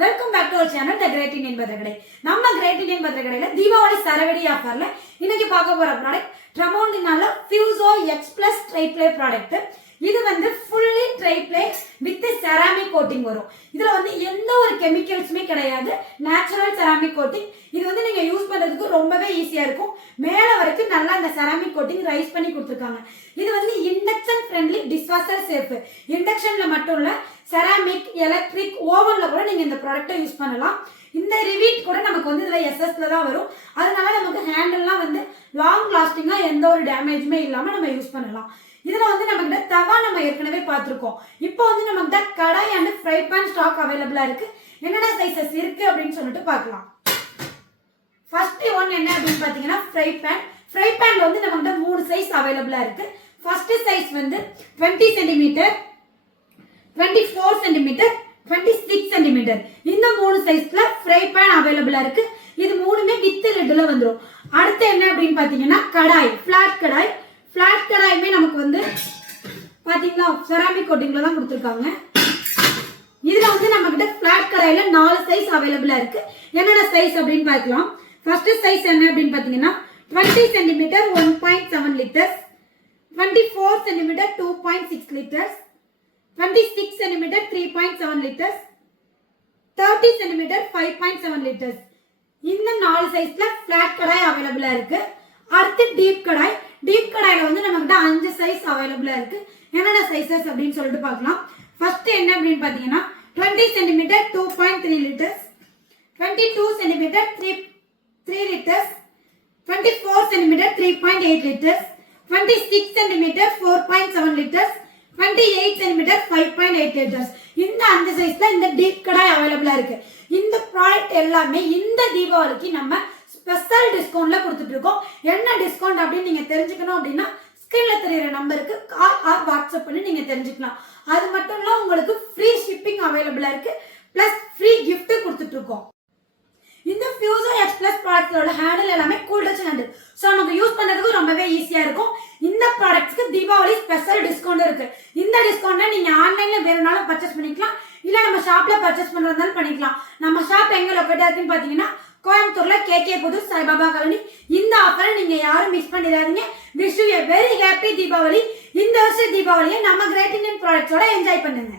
Welcome back to our channel the great Indian பத்திர கடை. நம்ம கிரேட் இந்தியன் பத்திர கடையில தீபாவளி சரவெடி ஆஃபர்ல இன்னைக்கு பார்க்க போற ப்ராடக்ட் ட்ரமோண்டினால Fuso X plus tri ply product. இது வந்து fully tri ply with ceramic coating வரும். இதுல வந்து எந்த ஒரு கெமிக்கல்ஸுமே கிடையாது, நேச்சுரல் செராமிக் கோட்டிங். இது வந்து நீங்க யூஸ் பண்றதுக்கு ரொம்பவே ஈஸியா இருக்கும். மேல வரைக்கும் நல்லா இந்த செராமிக் கோட்டிங் ரைஸ் பண்ணி கொடுத்துருக்காங்க. இது வந்து இண்டக்ஷன் ஃப்ரெண்ட்லி, டிஷ்வாஷர் சேஃப். இண்டக்ஷன்ல மட்டும் இல்ல, செராமிக், எலக்ட்ரிக், ஓவன்ல கூட நீங்க இந்த ப்ராடக்ட்டை யூஸ் பண்ணலாம். இந்த ரிவீட் கூட நமக்கு வந்து இதுல எஸ்எஸ்ல தான் வரும். அதனால நமக்கு ஹேண்டில்லாம் வந்து லாங் லாஸ்டிங்கா எந்த ஒரு டேமேஜுமே இல்லாம நம்ம யூஸ் பண்ணலாம். இதுல வந்து நம்ம தவா நம்ம ஏற்கனவே பார்த்திருக்கோம். இப்போ வந்து நமக்கு கடாய் அண்ட் ஃப்ரை பேன் ஸ்டாக் அவைலபிளா இருக்கு. என்னென்ன சைசஸ் இருக்கு அப்படின்னு சொல்லிட்டு பார்க்கலாம். ஃபர்ஸ்ட் ஒன் என்ன அப்படின்னு பாத்தீங்கன்னா ஃப்ரை பேன். ஃப்ரை பேன்ல வந்து நமக்கு 3 சைஸ் அவைலபிளா இருக்கு. ஃபர்ஸ்ட் சைஸ் வந்து 20 சென்டிமீட்டர், 24 சென்டிமீட்டர், 26 சென்டிமீட்டர். இந்த 3 சைஸ்ல ஃப்ரை பேன் அவைலபிளா இருக்கு. இது மூணுமே வித் லிட்ல வந்துரும். அடுத்து என்ன அப்படின்னு பாத்தீங்கன்னா கடாய், பிளாட் கடாய். பிளாட் கடாயுமே நமக்கு வந்து பாத்தீங்கன்னா செராமிக் கோட்டிங்ல தான் கொடுத்துருக்காங்க. இதுல வந்து நம்ம கிட்ட பிளாட் கடாயில 4 சைஸ் அவைலபிளா இருக்கு. என்னென்ன சைஸ் அப்படின்னு பார்க்கலாம். ஃபர்ஸ்ட் சைஸ் என்ன அப்படின்னு பாத்தீங்கன்னா 20 centimetre 1.7 litres, 24 centimetre 2.6 litres, 26 centimetre 3.7 litres, 30 centimetre 5.7 litres. இந்த 4 சைஸ்ல பிளாட் கடாய் அவைலபிளா இருக்கு. அடுத்து டீப் கடாய். டீப் கடாயில வந்து நமக்கு 5 சைஸ் அவைலபிளா இருக்கு. என்னென்ன சைசஸ் அப்படின்னு சொல்லிட்டு பார்க்கலாம். ஃபர்ஸ்ட் என்ன அப்படின்னு பாத்தீங்கன்னா 20 centimetre 2.3 litres, 22 centimetre 3 litres, 24 centimetre 3.8 litres, 26 centimetre 4.7 litres, 28 centimetre 5.8 litres. இந்த 5 சைஸ்ல இந்த டீப் கடாய் அவைலபிளா இருக்கு. இந்த ப்ராடக்ட் எல்லாமே இந்த தீபாவளிக்கு நம்ம ஸ்பெஷல் டிஸ்கவுண்ட்ல கொடுத்துட்டு இருக்கோம். என்ன டிஸ்கவுண்ட் அப்படின்னு நீங்க தெரிஞ்சுக்கணும் அப்படின்னா ஸ்கிரீன்ல தெரியுற நம்பருக்கு கால் ஆர் வாட்ஸ்அப் பண்ணி நீங்க தெரிஞ்சுக்கலாம். அது மட்டும் இல்ல, உங்களுக்கு ஃப்ரீ ஷிப்பிங் அவைலபிளா இருக்கு. பிளஸ் ஃப்ரீ கிஃப்ட் கொடுத்துட்டு இருக்கோம். இந்த ஃபியூசோ எக்ஸ் பிளஸ் ப்ராடக்ட்ஸோட ஹேண்டில் எல்லாமே கூல் டச் ஹேண்டில். ஸோ நமக்கு யூஸ் பண்றதுக்கு ரொம்பவே ஈஸியா இருக்கும். இந்த ப்ராடக்ட்ஸ்க்கு தீபாவளி ஸ்பெஷல் டிஸ்கவுண்ட் இருக்கு. இந்த டிஸ்கவுண்ட்ல நீங்க ஆன்லைன்ல வேணும்னாலும் பர்ச்சேஸ் பண்ணிக்கலாம், இல்ல நம்ம ஷாப்ல பர்ச்சேஸ் பண்றதாலும் பண்ணிக்கலாம். நம்ம ஷாப் எங்க லொக்கேட் இருக்குன்னு பாத்தீங்கன்னா கோயம்புத்தூர்ல கேகே புதூர் சாய்பாபா காலனி. இந்த ஆஃபரை நீங்க யாரும் மிஸ் பண்ணிடாதீங்க. Wish you a very happy Deepavali. இந்த வருஷம் தீபாவளியை நம்ம கிரேட் இந்தியன் ப்ராடக்ட்ஸோட என்ஜாய் பண்ணுங்க.